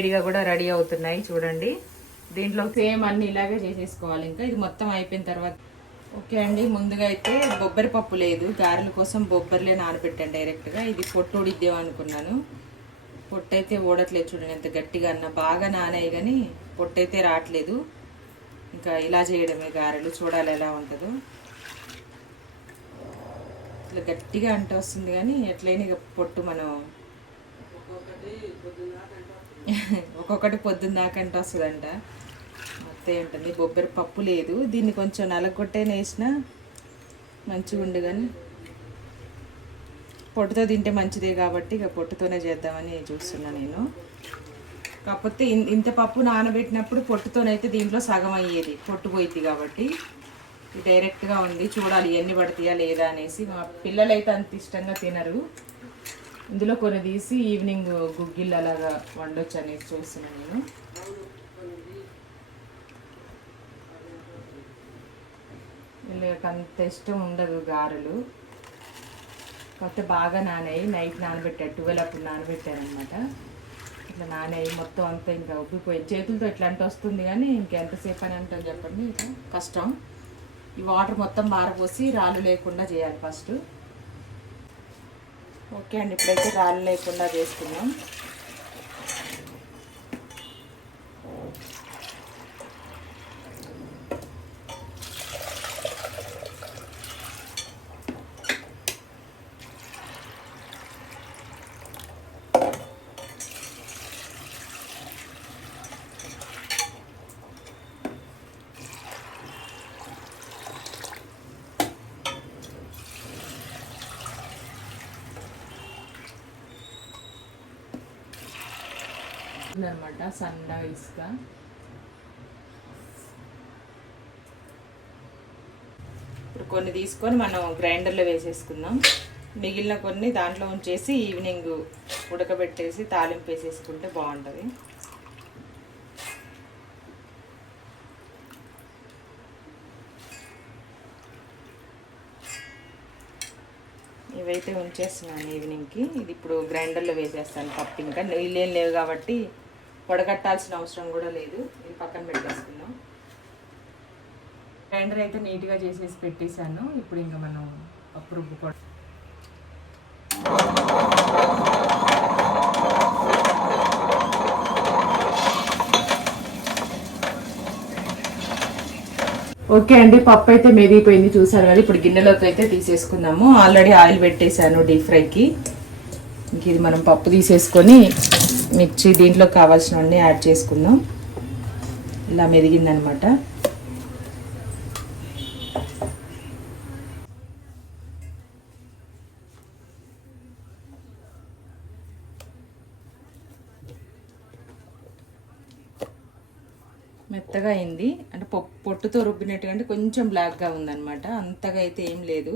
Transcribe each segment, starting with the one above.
వేడిగా కూడా రెడీ అవుతున్నాయి చూడండి. దీంట్లో సేమ్ అన్ని ఇలాగే చేసేసుకోవాలి ఇంకా. ఇది మొత్తం అయిపోయిన తర్వాత ఓకే అండి ముందుగా అయితే బొబ్బరి పప్పు లేదు. గారెల కోసం బొబ్బరిలే నానబెట్టాను డైరెక్ట్గా. ఇది పొట్టు ఉడిద్దాం అనుకున్నాను. పొట్టు అయితే ఓడట్లేదు చూడండి ఎంత గట్టిగా అన్న. బాగా నానాయి కానీ పొట్టు అయితే రావట్లేదు. ఇంకా ఇలా చేయడమే గారెలు చూడాలి ఎలా ఉంటుందో. ఇట్లా గట్టిగా అంటే వస్తుంది కానీ ఎట్లయినా ఇక పొట్టు మనం ఒక్కొక్కటి పొద్దున్న దాకా అంటే వస్తుందంట. అంతే ఉంటుంది. బొబ్బరి పప్పు లేదు. దీన్ని కొంచెం నలగొట్టే వేసిన మంచిగా ఉండు కానీ పొట్టుతో తింటే మంచిదే కాబట్టి ఇక పొట్టుతోనే చేద్దామని చూస్తున్నా నేను. కాకపోతే ఇన్- ఇంత పప్పు నానబెట్టినప్పుడు పొట్టుతోనైతే దీంట్లో సగం అయ్యేది. పొట్టు పోయిద్ది కాబట్టి. ఇది డైరెక్ట్గా ఉంది చూడాలి ఎన్ని పడతాయా లేదా అనేసి. మా పిల్లలు అయితే అంత ఇష్టంగా తినరు. ఇందులో కొన్ని తీసి ఈవినింగ్ గుగ్గిళ్ళు అలాగా వండొచ్చు అనేది చూస్తున్నాను నేను. వీళ్ళకి అంత ఇష్టం ఉండదు గారెలు. కాకపోతే బాగా నానాయి నైట్ నానబెట్టారు. ట్వెల్వ్ అప్పుడు నానబెట్టాను అనమాట ఇట్లా నానాయి మొత్తం అంతా ఇంకా ఉబ్బిపోయి చేతులతో ఇట్లా అంటే వస్తుంది కానీ ఇంకెంతసేపు అని అంటే చెప్పండి. కష్టం. ఈ వాటర్ మొత్తం మారపోసి రాళ్ళు లేకుండా చేయాలి ఫస్ట్. ఓకే అండి ఇప్పుడైతే రాళ్ళు లేకుండా చేసుకున్నాం అనమాట సన్నగా ఇసుక ఇప్పుడు కొన్ని తీసుకొని మనం గ్రైండర్లో వేసేసుకుందాం. మిగిలిన కొన్ని దాంట్లో ఉంచేసి ఈవినింగ్ ఉడకబెట్టేసి తాలింపు వేసేసుకుంటే బాగుంటుంది. ఇవైతే ఉంచేస్తున్నాను ఈవినింగ్కి. ఇది ఇప్పుడు గ్రైండర్లో వేసేస్తాను పప్పు ఇంకా. నీళ్ళేం లేవు కాబట్టి వడగట్టాల్సిన అవసరం కూడా లేదు. ఇది పక్కన పెట్టేసుకుందాం. గ్రైండర్ అయితే నీట్గా చేసేసి పెట్టేశాను. ఇప్పుడు ఇంకా మనం పప్పు రుబ్బుకో ఓకే అండి పప్పు అయితే మెదిగిపోయింది చూసారు కదా ఇప్పుడు గిన్నెలోకి అయితే తీసేసుకుందాము. ఆల్రెడీ ఆయిల్ పెట్టేశాను డీప్ ఫ్రైకి. ఇంక ఇది మనం పప్పు తీసేసుకొని మిర్చి దీంట్లో కావాల్సినవన్నీ యాడ్ చేసుకుందాం. ఇలా మెదిగిందనమాట మెత్తగా అయింది. అంటే పొ- పొట్టుతో రుబ్బినట్టుగా అంటే కొంచెం బ్లాక్గా ఉందన్నమాట అంతగా అయితే ఏం లేదు.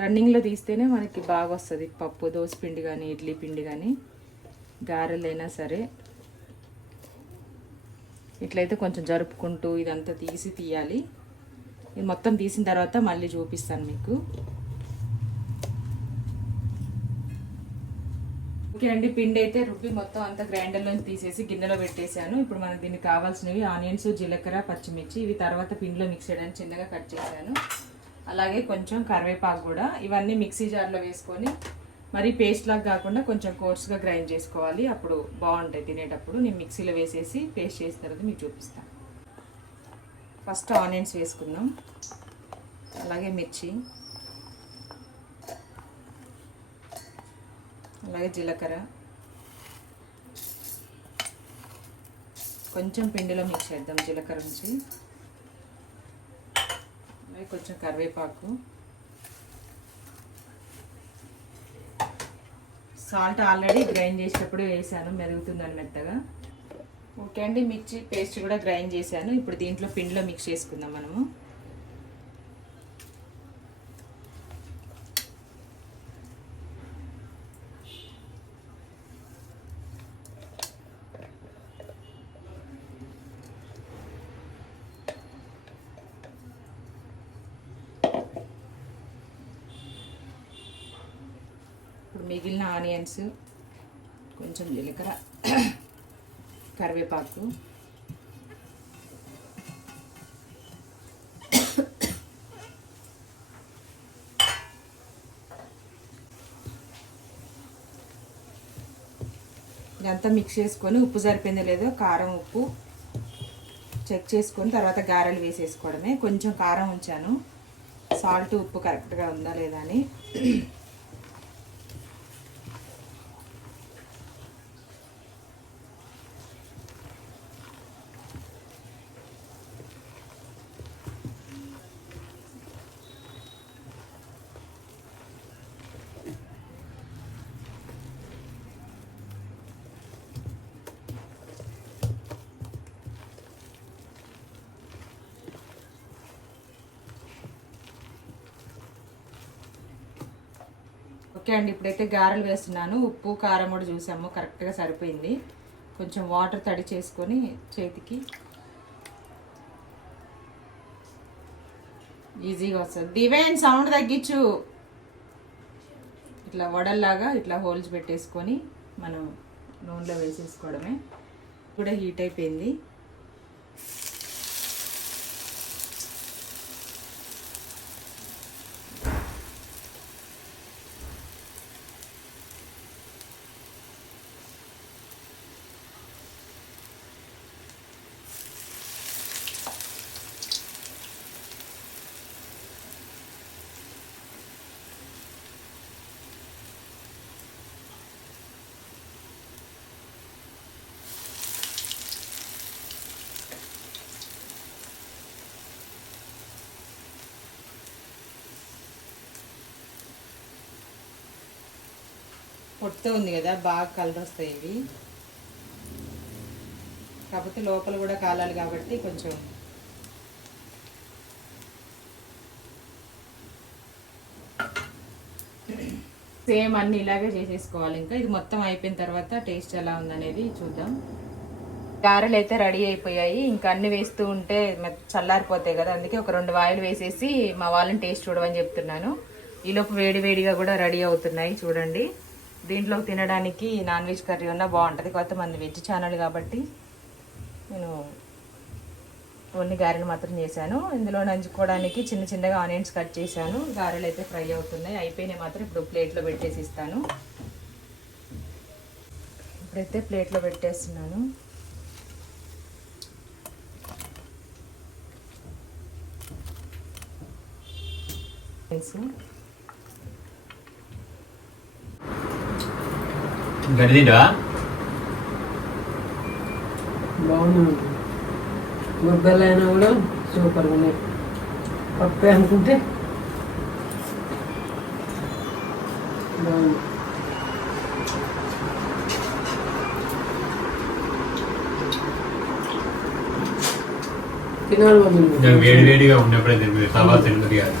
రన్నింగ్లో తీస్తేనే మనకి బాగా వస్తుంది పప్పు దోశ పిండి కానీ ఇడ్లీ పిండి కానీ గారెలైనా సరే. ఇట్లయితే కొంచెం జరుపుకుంటూ ఇదంతా తీసి తీయాలి. ఇది మొత్తం తీసిన తర్వాత మళ్ళీ చూపిస్తాను మీకు. ఓకే అండి పిండి అయితే రుబ్బి మొత్తం అంతా గ్రైండర్లో తీసేసి గిన్నెలో పెట్టేశాను. ఇప్పుడు మనకు దీనికి కావాల్సినవి ఆనియన్స్ జీలకర్ర పచ్చిమిర్చి ఇవి తర్వాత పిండిలో మిక్స్ చేయడానికి చిన్నగా కట్ చేశాను. అలాగే కొంచెం కరివేపాకు కూడా. ఇవన్నీ మిక్సీ జార్లో వేసుకొని మరి పేస్ట్ లాగా కాకుండా కొంచెం కోర్స్గా గ్రైండ్ చేసుకోవాలి. అప్పుడు బాగుంటాయి తినేటప్పుడు. నేను మిక్సీలో వేసేసి పేస్ట్ చేసిన తర్వాత మీకు చూపిస్తాను ఫస్ట్ ఆనియన్స్ వేసుకుందాం. అలాగే మిర్చి. అలాగే జీలకర్ర. కొంచెం పిండిలో మిక్స్ చేద్దాం జీలకర్ర నుంచి. అలాగే కొంచెం కరివేపాకు. సాల్ట్ ఆల్రెడీ గ్రైండ్ చేసేటప్పుడు వేసాను మెరుగుతుందని మెత్తగా. ఓకే అండి మిర్చి పేస్ట్ కూడా గ్రైండ్ చేశాను. ఇప్పుడు దీంట్లో పిండిలో మిక్స్ చేసుకుందాం మనము. మిగిలిన ఆనియన్స్ కొంచెం జీలకర్ర కరివేపాకు ఇదంతా మిక్స్ చేసుకొని ఉప్పు సరిపోయిందో లేదో కారం ఉప్పు చెక్ చేసుకొని తర్వాత గారెలు వేసేసుకోవడమే. కొంచెం కారం ఉంచాను. సాల్ట్ ఉప్పు కరెక్ట్గా ఉందా లేదా అని. ఓకే అండి ఇప్పుడైతే గారెలు వేస్తున్నాను. ఉప్పు కారం కూడా చూసాము కరెక్ట్గా సరిపోయింది. కొంచెం వాటర్ తడి చేసుకొని చేతికి ఈజీగా వస్తుంది. దివేన్ సౌండ్ తగ్గించు. ఇట్లా వడల్లాగా ఇట్లా హోల్స్ పెట్టేసుకొని మనం నూనెలో వేసేసుకోవడమే. కూడా హీట్ అయిపోయింది. పొట్టుతో ఉంది కదా బాగా కలర్ వస్తాయి ఇవి. కాకపోతే లోపల కూడా కాలాలి కాబట్టి కొంచెం సేమ్ అన్ని ఇలాగే చేసేసుకోవాలి ఇంకా. ఇది మొత్తం అయిపోయిన తర్వాత టేస్ట్ ఎలా ఉందనేది చూద్దాం. గారెలు అయితే రెడీ అయిపోయాయి. ఇంకా అన్ని వేస్తూ ఉంటే చల్లారిపోతాయి కదా. అందుకే ఒక రెండు వాయిలు వేసేసి మా వాళ్ళని టేస్ట్ చూడమని చెప్తున్నాను. ఈలోపు వేడి వేడిగా కూడా రెడీ అవుతున్నాయి. చూడండి. దీంట్లో తినడానికి నాన్ వెజ్ కర్రీ ఉన్నా బాగుంటుంది. కొంతమంది వెజ్ ఛానల్ కాబట్టి నేను ఓన్లీ గారెలు మాత్రం చేశాను. ఇందులో నంచుకోవడానికి చిన్న చిన్నగా ఆనియన్స్ కట్ చేశాను. గారెలు అయితే ఫ్రై అవుతున్నాయి. అయిపోయినాయి మాత్రం ఇప్పుడు ప్లేట్లో పెట్టేసి ఇస్తాను. ఇప్పుడైతే ప్లేట్లో పెట్టేస్తున్నాను. రైస్. గడిదింటవా బాగున్నాయి ముద్దలైనా కూడా సూపర్గా ఉన్నాయి. పప్పు అనుకుంటే బాగుంది తినాలి వేడి వేడిగా ఉన్నప్పుడే తిరుగుతుంది తర్వాత తిరుగుతుంది కాదు.